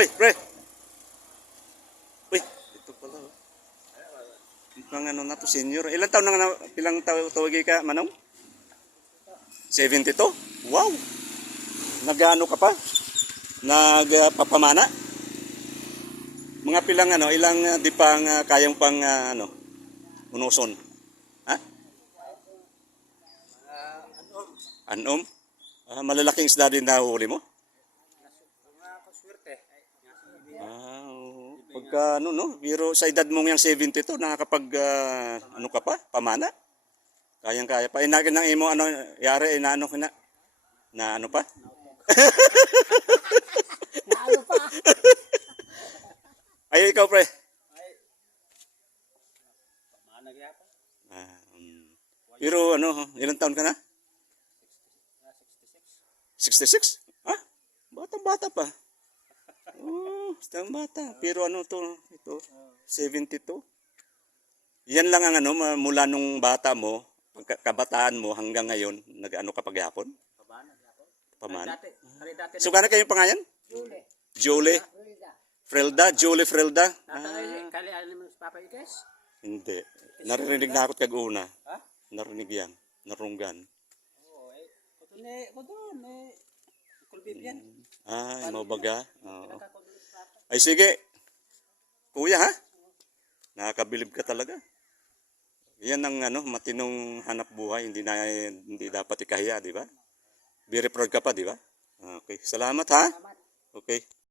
Uy, pre. Uy, ito pala. Oh. Mukhang ano na to, senior. Ilan taon na, pilang tawagi ka, Manong? 72? Wow! Nag-ano ka pa? Nagpapamana? Mga pilang ano, ilang di pang kayang pang ano, unuson? Ha? Anom? Malalaking isda din nahuli mo? Oo. Pagka ano no, biro sa edad mong yung 72, nakakapag ano ka pa, pamana? Kayang-kaya pa. Nang imo ano, yari, inaano ko na ano pa? Ano pa? Ay, ikaw pre. Ah, pero ano, ilang taon ka na? 66? Ha? Batang-bata pa. Oh, batang-bata. Pero ano to, ito, 72? Yan lang ang ano, mula nung bata mo, kabataan mo hanggang ngayon, nag-ano ka paghapon? Pamana. So, kano kayong pangalan? Julie. Jolie. Frelda? Jolie Frelda? Kali alam mo sa Papa Ikes? Hindi. Narinig na ako kag-una. Narinig yan. Narunggan. Oo, kutun kulbib yan. Ay, mau baga. Oo. Ay, sige. Kuya, ha? Nakakabilib ka talaga. Yan ang ano, matinong hanap buhay. Hindi dapat ikahiya, di ba? Very proud ka pa, di ba? Okay. Salamat, ha? Okay.